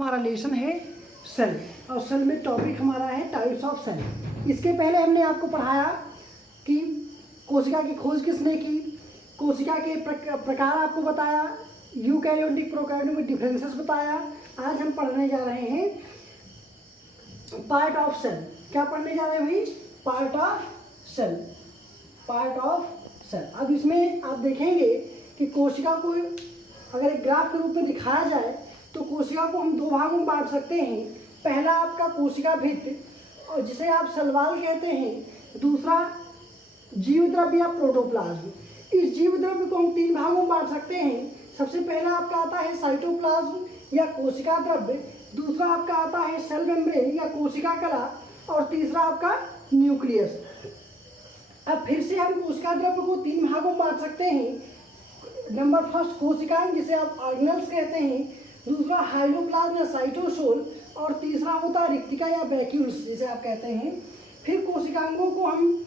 हमारा लेसन है सेल, और सेल में टॉपिक हमारा है टाइप्स ऑफ सेल। इसके पहले हमने आपको पढ़ाया कि कोशिका की खोज किसने की, कोशिका के प्रकार आपको बताया, यूकैरियोटिक प्रोकैरियोटिक में डिफरेंसेस बताया। आज हम पढ़ने जा रहे हैं पार्ट ऑफ सेल। क्या पढ़ने जा रहे हैं भाई? Part of sale, part of sale. अब इसमें आप देखेंगे कि कोशिका को अगर एक ग्राफ के रूप में दिखाया जाए तो कोशिका को हम दो भागों में बांट सकते हैं। पहला आपका कोशिका भित्ति, और जिसे आप सलवाल कहते हैं। दूसरा जीव द्रव्य या प्रोटोप्लाज्म। इस जीव द्रव्य को हम तीन भागों में बांट सकते हैं। सबसे पहला आपका आता है साइटोप्लाज्म या कोशिका द्रव्य, दूसरा आपका आता है सेल मेम्ब्रेन या कोशिका कला, और तीसरा आपका न्यूक्लियस। अब फिर से हम कोशिका द्रव्य को तीन भागों में बांट सकते हैं। नंबर फर्स्ट कोशिकाएं, जिसे आप ऑर्गेनल्स कहते हैं, दूसरा हाइड्रोप्लाज्म या साइटोसोल, और तीसरा होता है रिक्तिका या वैक्यूल्स जिसे आप कहते हैं। फिर कोशिकांगों को हम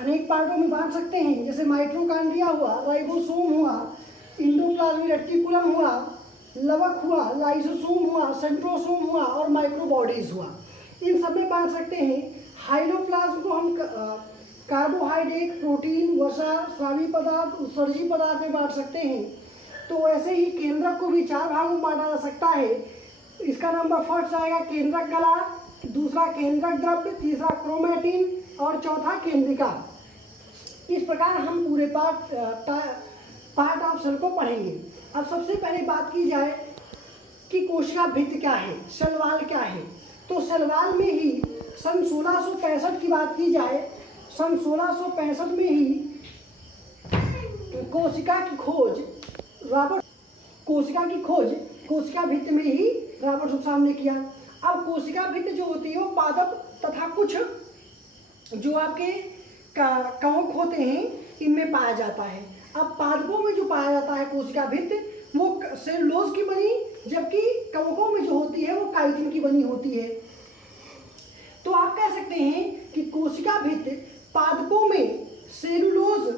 अनेक पार्टों में बांट सकते हैं, जैसे माइटोकॉन्ड्रिया हुआ, राइबोसोम हुआ, इंडोप्लाज्मिक रेटिकुलम हुआ, लवक हुआ, लाइसोसोम हुआ, सेंट्रोसोम हुआ और माइक्रोबॉडीज हुआ। इन सब में बांट सकते हैं। हाइड्रोप्लाज्म को हम कार्बोहाइड्रेट, प्रोटीन, वसा, स्रावी पदार्थ, उत्सर्जी पदार्थ में बांट सकते हैं। तो ऐसे ही केंद्रक को भी चार भागों में बांटा जा सकता है। इसका नंबर फर्स्ट आएगा केंद्रक कला, दूसरा केंद्रक द्रव्य, तीसरा क्रोमैटिन और चौथा केंद्रिका। इस प्रकार हम पूरे पार्ट ऑफ सेल को पढ़ेंगे। अब सबसे पहले बात की जाए कि कोशिका भित्ति क्या है, सेल वॉल क्या है। तो सेल वॉल में ही सन 1665 की बात की जाए, सन 1665 में ही कोशिका की खोज कोशिका भित्ति में ही रॉबर्ट हुक साहब ने किया। अब कोशिका भित्ति जो होती है वो पादप तथा कुछ जो आपके कवक होते हैं इनमें पाया जाता है। अब पादपों में जो पाया जाता है कोशिका भित्ति वो सेलुलोज की बनी, जबकि कवकों में जो होती है वो काइटिन की बनी होती है। तो आप कह सकते हैं कि कोशिका भित्ति पादपों में सेलुलोज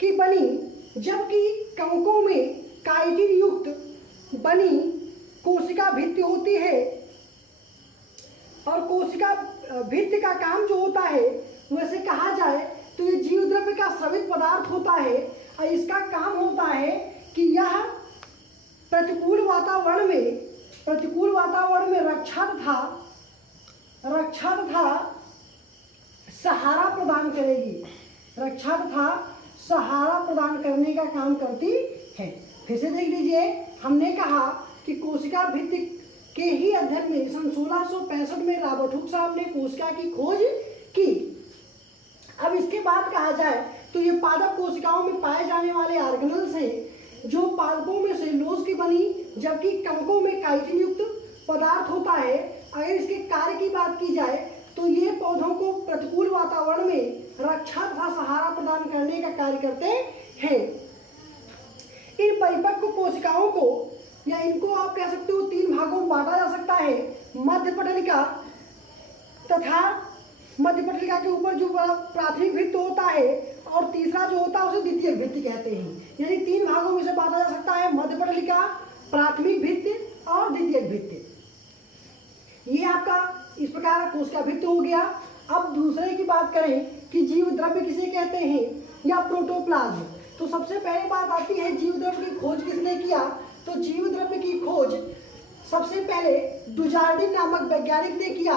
की बनी, जबकि कवकों में काइटिन युक्त बनी कोशिका भित्ति होती है। और कोशिका भित्ति का काम जो होता है वैसे कहा जाए तो ये जीव द्रव्य का स्रवित पदार्थ होता है, और इसका काम होता है कि यह प्रतिकूल वातावरण में रक्षा तथा सहारा प्रदान करेगी, रक्षा तथा सहारा प्रदान करने का काम करती है। फिर से देख लीजिए, हमने कहा कि कोशिका भित्ति के ही अध्ययन में सन 1665 में रॉबर्ट हुक साहब ने कोशिका की खोज की। अब इसके बाद कहा जाए तो ये पादप कोशिकाओं में पाए जाने वाले ऑर्गेनल्स हैं, जो पादपों में सेलुलोज की बनी, जबकि कवकों में काइटिन युक्त पदार्थ होता है। अगर इसके कार्य की बात की जाए तो ये पौधों को प्रतिकूल वातावरण में रक्षा तथा सहारा प्रदान करने का कार्य करते हैं। इन परिपक्व कोशिकाओं को या इनको आप कह सकते हो तीन भागों में बांटा जा सकता है। मध्य पटलिका तथा मध्य पटलिका के ऊपर जो प्राथमिक भित्ति होता है, और तीसरा जो होता है उसे द्वितीयक भित्ति कहते हैं। यानी तीन भागों में से बांटा जा सकता है, मध्य पटलिका, प्राथमिक भित्ति और द्वितीयक भित्ति। ये आपका इस प्रकार कोशिका भित्ति हो गया। अब दूसरे की बात करें कि जीव द्रव्य किसे कहते हैं या प्रोटोप्लाज्म, तो सबसे पहले बात आती है जीव द्रव्य की खोज किसने किया। तो जीव द्रव्य की खोज सबसे पहले डुजार्डिन नामक वैज्ञानिक ने किया।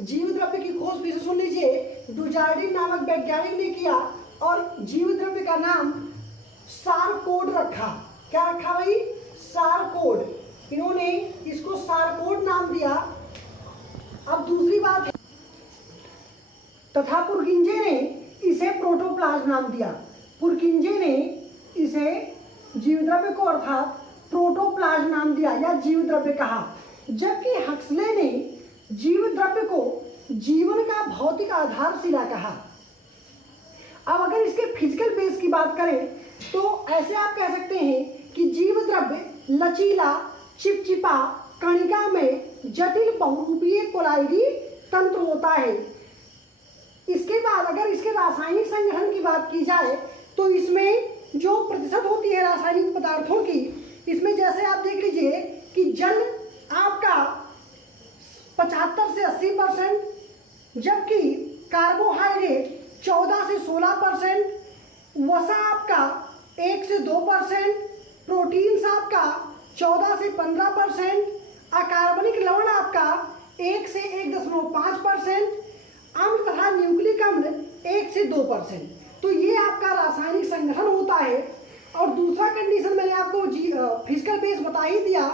जीव द्रव्य की खोज फिर से सुन लीजिए, डुजार्डिन नामक वैज्ञानिक ने किया, और जीव द्रव्य का नाम सारकोड रखा। क्या रखा भाई? सारकोड। इन्होंने इसको सारकोड नाम दिया। अब दूसरी बात है, तथा पुरकिंजे ने इसे प्रोटोप्लाज्म नाम दिया। पुरकिंजे ने इसे जीव द्रव्य को अर्थात प्रोटोप्लाज्म नाम दिया या जीव द्रव्य कहा, जबकि हक्सले ने जीव द्रव्य को जीवन का भौतिक आधारशिला कहा। अब अगर इसके फिजिकल बेस की बात करें तो ऐसे आप कह सकते हैं कि जीव द्रव्य लचीला, चिपचिपा, कणिका में जटिल बहुरूपीय कोलाइडी तंत्र होता है। इसके बाद अगर इसके रासायनिक संगठन की बात की जाए तो इसमें जो प्रतिशत होती है रासायनिक पदार्थों की, इसमें जैसे आप देख लीजिए कि जल जबकि कार्बोहाइड्रेट 14 से 16%, वसा आपका 1 से 2%, प्रोटीन्स आपका 14 से 15%, अकार्बनिक लवण आपका 1 से 1.5%, अम्ल तथा न्यूक्लिक अम्ल 1 से 2%। तो ये आपका रासायनिक संगठन होता है। और दूसरा कंडीशन मैंने आपको फिजिकल बेस बता ही दिया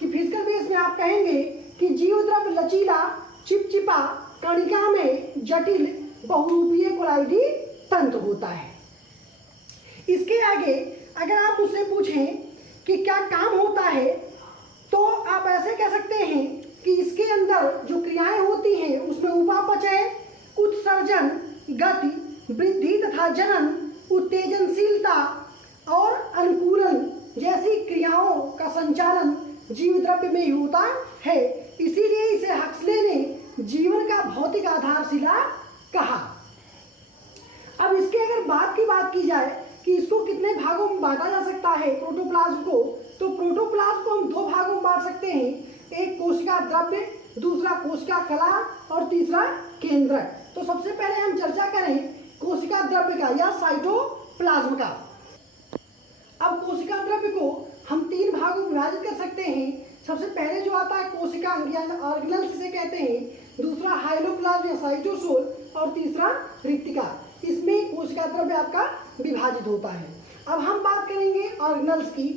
कि फिजिकल बेस में आप कहेंगे कि जीव द्रव्य लचीला, चिपचिपा, कणिका में जटिल, बहुरूपीय कोलाइडी तंत्र होता है। इसके आगे अगर आप मुझसे पूछें कि क्या काम होता है, तो आप ऐसे कह सकते हैं कि इसके अंदर जो क्रियाएं होती हैं उसमें उपापचय, उत्सर्जन, गति, वृद्धि तथा जनन, उत्तेजनशीलता और अनुकूलन जैसी क्रियाओं का संचालन जीव द्रव्य में ही होता है। इसीलिए इसे हक्सले ने जीवन का भौतिक आधारशिला कहा। अब इसके अगर बात की जाए कि इसको कितने भागों में बांटा जा सकता है प्रोटोप्लाज्म को, तो प्रोटोप्लाज्म को हम 2 भागों में बांट सकते हैं, एक कोशिका द्रव्य, दूसरा कोशिका कला और तीसरा केंद्रक। तो सबसे पहले हम चर्चा करें कोशिका द्रव्य का या साइटोप्लाज्म का। अब कोशिका द्रव्य को हम 3 भागों में विभाजित कर सकते हैं। सबसे पहले जो आता है कोशिका अंग या ऑर्गेनल्स जिसे कहते हैं, दूसरा हाइलोप्लाज्म या साइटोसोल और तीसरा रिक्तिका। इसमें कोशिका द्रव्य आपका विभाजित होता है। अब हम बात करेंगे ऑर्गेनल्स की,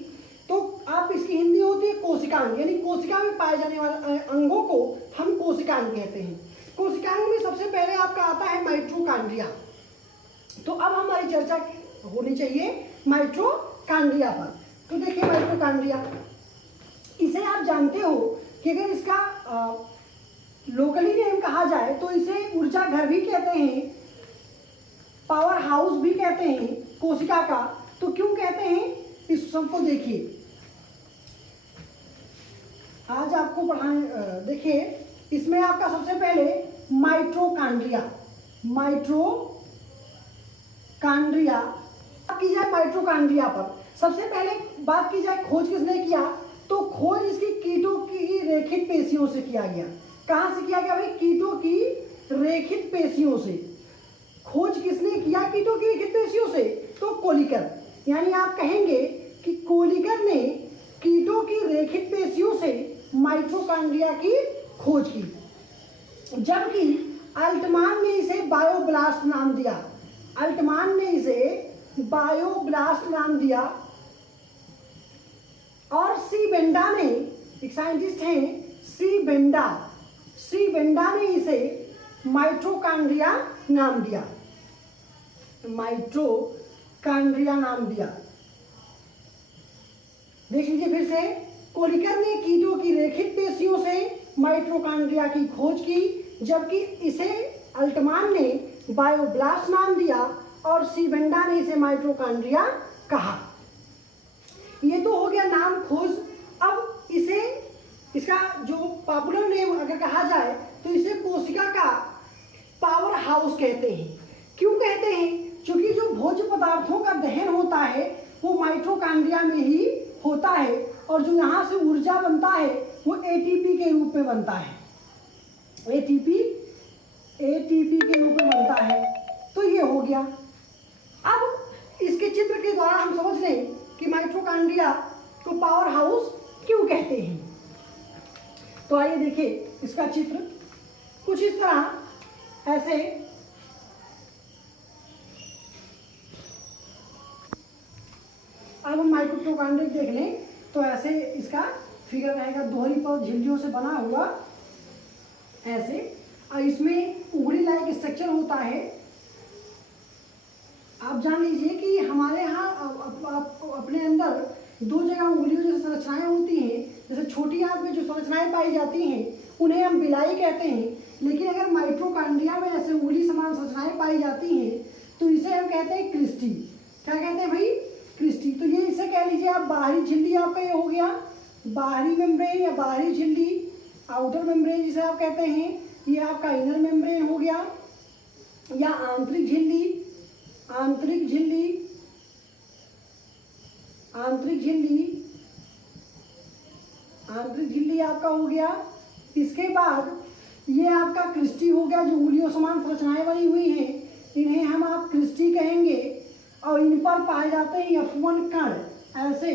तो आप इसकी हिंदी होती है कोशिकांग, यानी कोशिका में पाए जाने वाले अंगों को हम कोशिकांग कहते हैं। कोशिकांग में सबसे पहले आपका आता है माइटोकॉन्ड्रिया। तो अब हमारी चर्चा होनी चाहिए माइटोकॉन्ड्रिया पर। तो देखिए माइटोकॉन्ड्रिया, इसे आप जानते हो कि अगर इसका लोकली नेम कहा जाए तो इसे ऊर्जा घर भी कहते हैं, पावर हाउस भी कहते हैं कोशिका का। तो क्यों कहते हैं इस सबको देखिए, आज आपको पढ़ाने, देखिए इसमें आपका सबसे पहले माइटोकॉन्ड्रिया, माइटोकॉन्ड्रिया की जाए माइटोकॉन्ड्रिया पर। सबसे पहले बात की जाए खोज किसने किया, तो खोज इसकी कीटों की रेखित पेशियों से किया गया। कहां से किया गया भाई, कीटों की रेखित पेशियों से। खोज किसने किया कीटों की रेखित पेशियों से, तो कोलिकर। यानी आप कहेंगे कि कोलिकर ने कीटों की रेखित पेशियों से माइटोकॉन्ड्रिया की खोज की, जबकि अल्टमान ने इसे बायोब्लास्ट नाम दिया। अल्टमान ने इसे बायोब्लास्ट नाम दिया और सी बेंडा ने, एक साइंटिस्ट हैं सी बेंडा ने इसे माइटोकॉन्ड्रिया नाम दिया, माइटोकॉन्ड्रिया नाम दिया। देख लीजिए फिर से, कोलिकर ने कीटों की रेखित पेशियों से माइटोकॉन्ड्रिया की खोज की, जबकि इसे अल्टमान ने बायोब्लास्ट नाम दिया और सी बेंडा ने इसे माइटोकॉन्ड्रिया कहा। ये तो हो गया नाम खोज। अब इसे, इसका जो पॉपुलर नेम अगर कहा जाए तो इसे कोशिका का पावर हाउस कहते हैं। क्यों कहते हैं, क्योंकि जो भोज्य पदार्थों का दहन होता है वो माइटोकॉन्ड्रिया में ही होता है और जो यहाँ से ऊर्जा बनता है वो एटीपी के रूप में बनता है, एटीपी के रूप में बनता है। तो ये हो गया। अब इसके चित्र के द्वारा हम समझ लें कि माइटोकॉन्ड्रिया को पावर हाउस क्यों कहते हैं। तो आइए देखिए इसका चित्र कुछ इस तरह, ऐसे अब हम माइटोकॉन्ड्रिया देख लें तो ऐसे इसका फिगर रहेगा, दोहरी पर झिल्लियों से बना हुआ ऐसे, और इसमें उंगली लाइक स्ट्रक्चर होता है। आप जान लीजिए कि हमारे यहाँ अपने अंदर 2 जगह उंगलियों जैसे संरचनाएं होती हैं। जैसे छोटी आंत में जो संरचनाएं पाई जाती हैं उन्हें हम बिलाई कहते हैं, लेकिन अगर माइटोकॉन्ड्रिया में ऐसे उंगली समान संरचनाएं पाई जाती हैं तो इसे हम कहते हैं क्रिस्टी। क्या कहते हैं भाई, क्रिस्टी। तो ये इसे कह लीजिए आप, बाहरी झिल्ली आपका ये हो गया, बाहरी मेम्ब्रेन या बाहरी झिल्ली, आउटर मेम्ब्रेन जिसे आप कहते हैं, ये आपका इनर मेम्ब्रेन हो गया, या आंतरिक झिल्ली, आंतरिक झिल्ली, आंतरिक झिल्ली, आंतरिक झिल्ली आपका हो गया। इसके बाद ये आपका क्रिस्टी हो गया, जो उंगलियों समान संरचनाएं बनी हुई हैं, इन्हें हम आप क्रिस्टी कहेंगे। और इन पर पाए जाते हैं F1 कण, ऐसे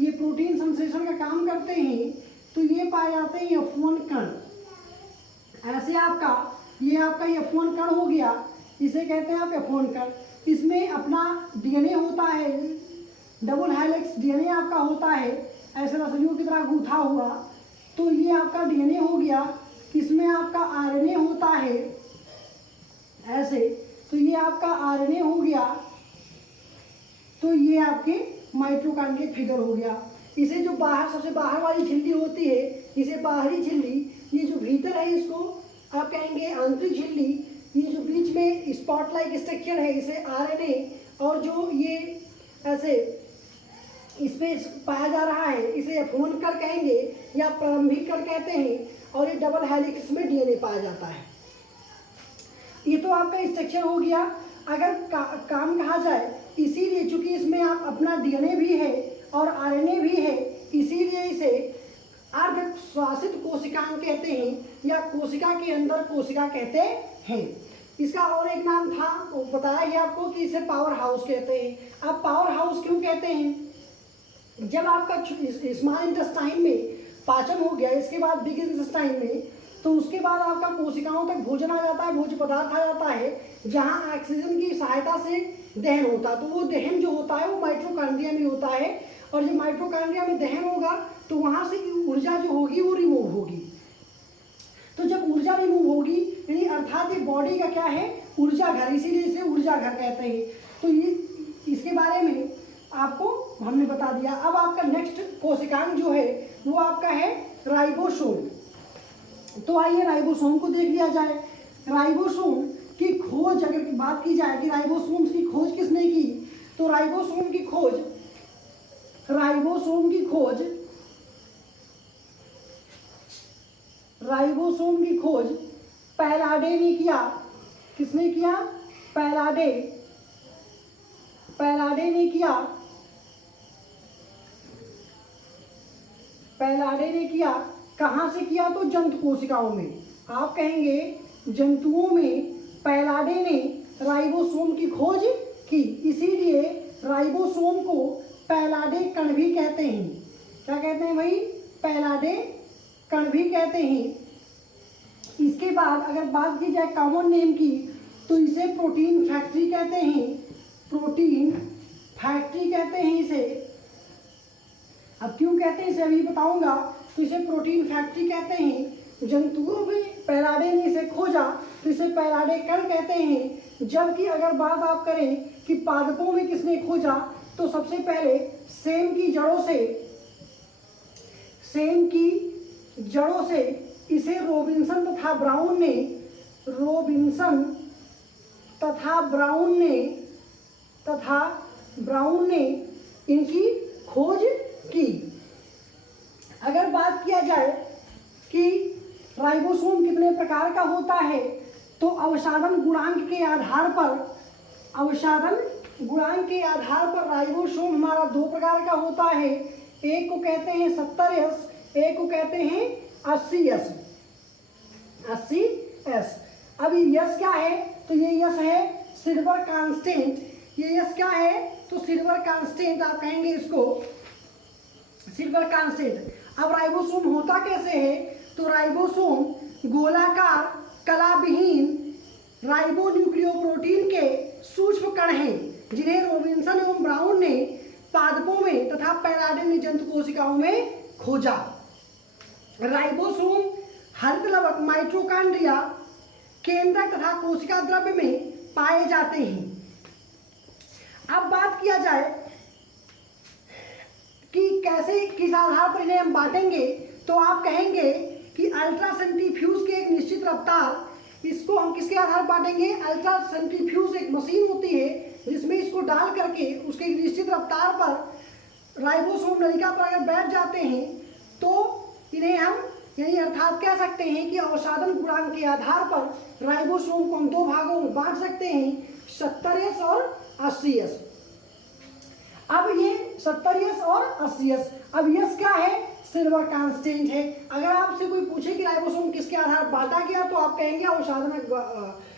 ये प्रोटीन संश्लेषण का काम करते हैं, तो ये पाए जाते हैं F1 कण। ऐसे आपका ये आपका F1 कण हो गया, इसे कहते हैं आप F1 कण। इसमें अपना डीएनए होता है, डबल हेलिक्स डीएनए आपका होता है, ऐसे रस्सियों की तरह गूथा हुआ। तो ये आपका डीएनए हो गया, इसमें आपका आरएनए होता है ऐसे, तो ये आपका आरएनए हो गया। तो ये आपके माइटोकॉन्ड्रिया फिगर हो गया। इसे जो बाहर सबसे बाहर वाली झिल्ली होती है, इसे बाहरी झिल्ली, ये जो भीतर है इसको आप कहेंगे आंतरिक झिल्ली। ये जो बीच में स्पॉट लाइक स्ट्रक्चर है, इसे आरएनए, और जो ये ऐसे इसमें पाया जा रहा है, इसे F1 कण कहेंगे या प्रारंभिक कण कहते हैं। और ये डबल हेलिक्स में डीएनए पाया जाता है। ये तो आपका स्ट्रक्चर हो गया। अगर काम कहा जाए, इसीलिए चूंकि इसमें आप अपना डीएनए भी है और आरएनए भी है, इसीलिए इसे अर्ध श्वासित कोशिकांग कहते हैं या कोशिका के अंदर कोशिका कहते हैं। इसका और एक नाम था, वो बताया ही आपको कि इसे पावर हाउस कहते हैं। अब पावर हाउस क्यों कहते हैं? जब आपका स्मॉल इंटेस्टाइन में पाचन हो गया, इसके बाद बिग इंटेस्टाइन में, तो उसके बाद आपका कोशिकाओं तक भोजन आ जाता है, भोज्य पदार्थ आ जाता है, जहां ऑक्सीजन की सहायता से दहन होता है। तो वो दहन जो होता है वो माइटोकॉन्ड्रिया में होता है, और जब माइटोकॉन्ड्रिया में दहन होगा तो वहां से ऊर्जा जो होगी वो रिमूव होगी। तो जब ऊर्जा रिमूव होगी, यानी अर्थात ये बॉडी का क्या है, ऊर्जा घर, इसीलिए इसे ऊर्जा घर कहते हैं। तो ये इसके बारे में आपको हमने बता दिया। अब आपका नेक्स्ट कोशिकांग जो है वो आपका है राइबोसोम। तो आइए राइबोसोम को देख लिया जाए। राइबोसोम की खोज अगर बात की जाए कि राइबोसोम की खोज किसने की, तो राइबोसोम की खोज पैलाडे ने किया। किसने किया? पैलाडे ने किया। कहाँ से किया? तो जंतु कोशिकाओं में। आप कहेंगे जंतुओं में पैलाडे ने राइबोसोम की खोज की, इसीलिए राइबोसोम को पैलाडे कण भी कहते हैं। क्या कहते हैं भाई? पैलाडे कण भी कहते हैं। इसके बाद अगर बात की जाए कॉमन नेम की, तो इसे प्रोटीन फैक्ट्री कहते हैं। प्रोटीन फैक्ट्री कहते हैं इसे। अब क्यों कहते हैं इसे अभी बताऊंगा। तो इसे प्रोटीन फैक्ट्री कहते हैं। जंतुओं में पैलाडे ने इसे खोजा, तो इसे पैलाडे कण कहते हैं। जबकि अगर बात आप करें कि पादपों में किसने खोजा, तो सबसे पहले सेम की जड़ों से इसे रॉबिन्सन तथा ब्राउन ने इनकी खोज की। अगर बात किया जाए कि राइबोसोम कितने प्रकार का होता है, तो अवसादन गुणांक के आधार पर राइबोसोम हमारा दो प्रकार का होता है। एक को कहते हैं 70S, एक को कहते हैं 80S। अब ये यस क्या है? तो ये यस है सिल्वर कांस्टेंट। ये यस क्या है? तो सिल्वर कांस्टेंट आप कहेंगे इसको, सिल्वर कांस्टेंट। अब राइबोसोम होता कैसे है? तो राइबोसोम गोलाकार कलाविहीन राइबोन्यूक्लियोप्रोटीन के सूक्ष्म कण हैं, जिन्हें रॉबिन्सन एवं ब्राउन ने पादपों में तथा पैलाडे ने जंतु कोशिकाओं में खोजा। राइबोसोम हरितलवक माइटोकॉन्ड्रिया केंद्रक तथा कोशिका द्रव्य में पाए जाते हैं। अब बात किया जाए कि कैसे किस आधार पर इन्हें हम बांटेंगे, तो आप कहेंगे कि अल्ट्रासेंट्रीफ्यूज के एक निश्चित रफ्तार, इसको हम किसके आधार पर बांटेंगे? अल्ट्रासेंट्रीफ्यूज एक मशीन होती है जिसमें इसको डाल करके उसके एक निश्चित रफ्तार पर राइबोसोम नलिका पर अगर बैठ जाते हैं, तो इन्हें हम यानी अर्थात कह सकते हैं कि अवसादन गुणांक के आधार पर राइबोसोम को हम दो भागों में बांट सकते हैं, 70S और 80S। अब ये 70S और 80S। अब यस क्या है? सिल्वर कांस्टेंट है। अगर आपसे कोई पूछे कि राइबोसोम किसके आधार पर बांटा गया तो आप कहेंगे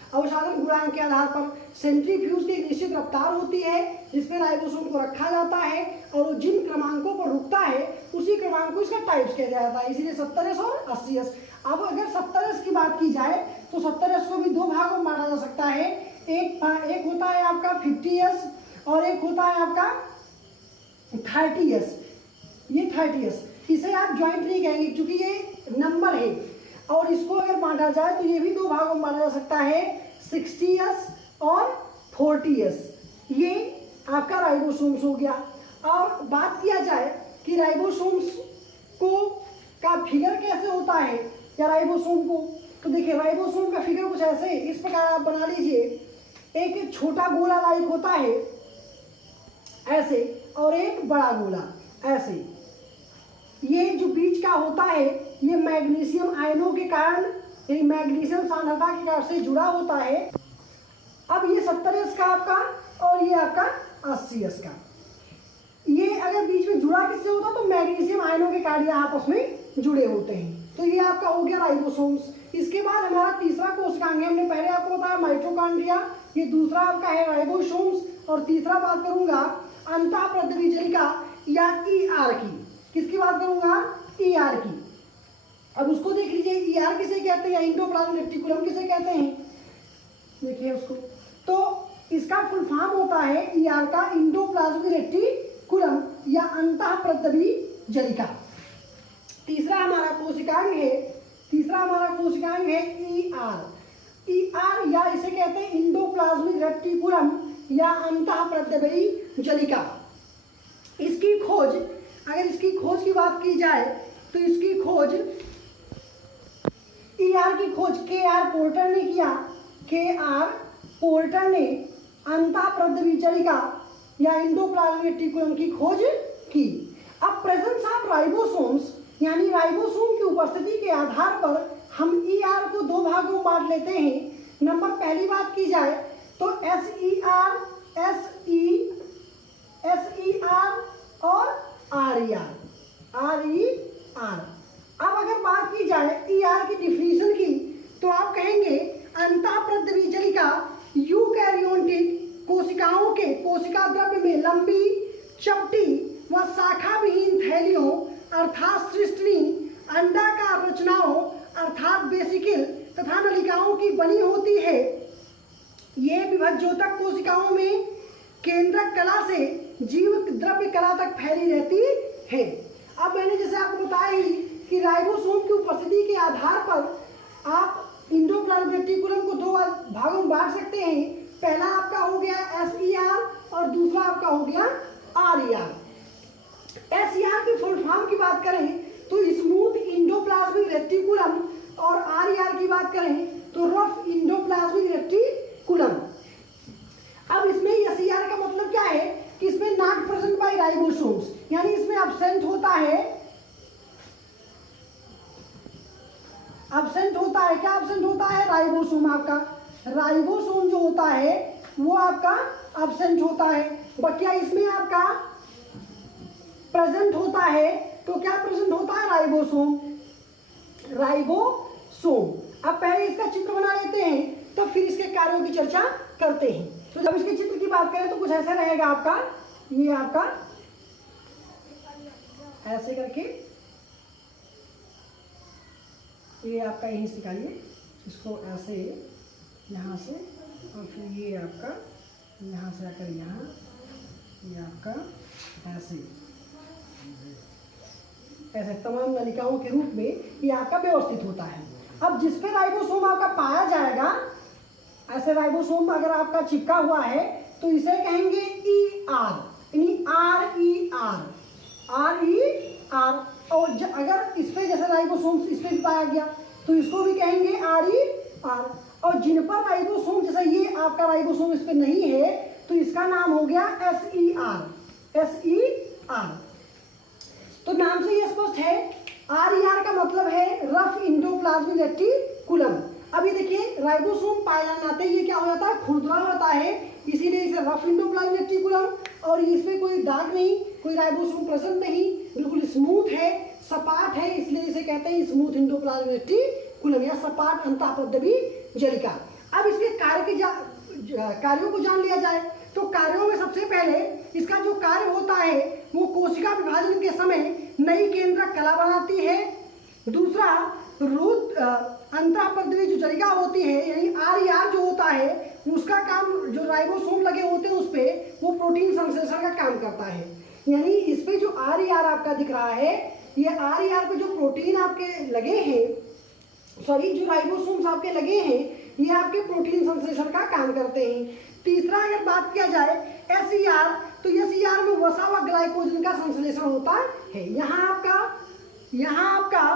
अवसादन गुणांक के आधार पर। सेंट्रीफ्यूज की एक निश्चित रफ्तार होती है जिसमें राइबोसोम को रखा जाता है और जिन क्रमांकों पर रुकता है उसी क्रमांक को इसका टाइप्स किया जाता है, इसीलिए 70s और 80s। अब अगर 70s की बात की जाए तो 70s को भी दो भागों में बांटा जा सकता है। एक होता है आपका 50s और एक होता है आपका 30s। ये 30s इसे आप ज्वाइंट नहीं कहेंगे क्योंकि ये नंबर है, और इसको अगर बांटा जाए तो ये भी दो भागों में बांटा जा सकता है, 60s और 40s। ये आपका राइबोसोम्स हो गया। और बात किया जाए कि राइबोसोम्स को का फिगर कैसे होता है या राइबोसोम को, तो देखिए राइबोसोम का फिगर कुछ ऐसे इस प्रकार आप बना लीजिए। एक छोटा गोला लाइक होता है ऐसे और एक बड़ा गोला ऐसे। ये जो बीच का होता है ये मैग्नीशियम आयनों के कारण, यानी मैग्नीशियम सांद्रता के कारण से जुड़ा होता है। अब ये 70s का आपका और ये आपका 80s का, ये अगर बीच में जुड़ा किससे होता तो मैग्नीशियम आयनों के कारण आपस में जुड़े होते हैं। तो ये आपका हो गया राइबोसोम्स। इसके बाद हमारा तीसरा कोशिकांग है, हमने पहले आपको बताया माइटोकॉन्ड्रिया, ये दूसरा आपका है राइबोसोम्स और तीसरा बात करूंगा अंतःप्रद्रव्यजनिका या ER की। किसकी बात करूंगा? ER की। अब उसको देख लीजिए, ER किसे कहते हैं, एंडोप्लाज्मिक रेटिकुलम किसे कहते हैं, देखिए उसको। तो इसका फुल फॉर्म होता है ER का एंडोप्लाज्मिक रेटिकुलम या अंतःप्रद्रव्यजनिका। तीसरा हमारा कोशिकांग है ER। ER या इसे कहते हैं एंडोप्लाज्मिक रेटिकुलम या अंतःप्रद्रव्यजनिका। इसकी खोज, अगर इसकी खोज की बात की जाए तो इसकी खोज ER की खोज KR पोर्टर ने किया। KR पोर्टर ने अंतःप्रद्रव्यजनिका या एंडोप्लाज्मिक रेटिकुलम की खोज की। अब प्रेजेंस ऑफ राइबोसोम्स यानी राइबोसोम की उपस्थिति के आधार पर हम ER को दो भागों में बांट लेते हैं। नंबर पहली बात की जाए तो SER और RER। अब अगर बात की जाए ER की डिफिनीशन की तो आप कहेंगे अंतःप्रद्रव्यजनिका यूकैरियोटिक कोशिकाओं के कोशिका द्रव्य में लंबी, चपटी व शाखा विहीन थैलियों अर्थात सृष्टनी, अंडाकार रचनाओं अर्थात वेसिकल तथा नलिकाओं की बनी होती है। ये विभज्योतक कोशिकाओं में केंद्रक कला से जीव द्रव्य कला तक फैली रहती है। अब मैंने जैसे आपको बताया ही कि राइबोसोम की उपस्थिति के आधार पर आप एंडोप्लाज्मिक रेटिकुलम को दो भागों में बांट सकते हैं। पहला आपका हो गया SER और दूसरा आपका हो गया RER। SER की फुल फॉर्म की बात करें तो स्मूथ एंडोप्लाज्मिक रेटिकुलम और RER की बात करें तो रफ एंडोप्लाज्मिक रेटिकुलम। अब इसमें SER का मतलब क्या है कि इसमें नॉट प्रेजेंट बाय राइबोसोम्स, यानी इसमें एब्सेंट होता है। क्या एब्सेंट होता है? राइबोसोम। आपका राइबोसोम जो होता है वो आपका एब्सेंट होता है। बकिया इसमें आपका प्रेजेंट होता है। तो क्या प्रेजेंट होता है? राइबोसोम। अब पहले इसका चित्र बना लेते हैं तो फिर इसके कार्यों की चर्चा करते हैं। तो जब इसके चित्र की बात करें तो कुछ ऐसा रहेगा आपका, ये आपका ऐसे करके, ये आपका यहीं से निकालिए इसको ऐसे, यहाँ से, और फिर ये आपका यहाँ से आकर यहाँ, ये आपका ऐसे तमाम नलिकाओं के रूप में ये आपका व्यवस्थित होता है। अब जिस पे राइबोसोम आपका पाया जाएगा, ऐसे राइबोसोम अगर आपका चिपका हुआ है तो इसे कहेंगे ER, यानी RER। और अगर इस पे जैसे राइबोसोम इस पे भी पाया गया तो इसको भी कहेंगे RER। और जिन पर राइबोसोम, जैसा ये आपका राइबोसोम इस पे नहीं है तो इसका नाम हो गया SER। तो नाम से ये स्पष्ट है, RER का मतलब है रफ एंडोप्लाज्मिक रेटिकुलम। अब ये देखिए राइबोसोम पाए जाने नाते ये क्या हो जाता है? खुरदुरा होता है, इसीलिए इसे रफ एंडोप्लाज्मिक रेटिकुलम। और इसमें कोई दाग नहीं, कोई राइबोसोम प्रेजेंट नहीं, बिल्कुल स्मूथ है, सपाट है इसलिए इसे कहते हैं स्मूथ एंडोप्लाज्मिक रेटिकुलम या सपाट अंतःपद्रवी जलिका। अब इसके कार्यों को जान लिया जाए तो कार्यों में सबसे पहले इसका जो कार्य होता है वो कोशिका विभाजन के समय नई केंद्रक कला बनाती है। दूसरा, रुत अंतःपद्रवी जो जलिका होती है यानी RER जो होता है उसका काम, जो राइबोसोम लगे होते हैं उस पे वो प्रोटीन संश्लेषण का काम करता है। यानी इस पे जो RER आपका दिख रहा है, ये RER पे जो प्रोटीन आपके लगे हैं, सॉरी जो राइबोसोम्स आपके लगे हैं, ये आपके प्रोटीन संश्लेषण का काम करते हैं। तीसरा अगर बात किया जाए SER, तो SER में वसा व ग्लाइकोजन का संश्लेषण होता है। यहाँ आपका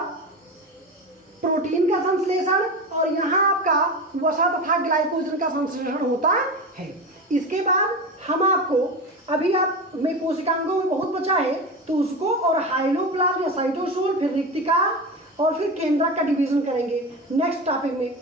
प्रोटीन का संश्लेषण और यहाँ आपका वसा तथा ग्लाइकोजन का संश्लेषण होता है। इसके बाद हम आपको अभी आप में कोशिकांगों में बहुत बचा है तो उसको और हाइलोप्लाज्म या साइटोसोल, फिर रिक्तिका और फिर केंद्रक का डिवीजन करेंगे नेक्स्ट टॉपिक में।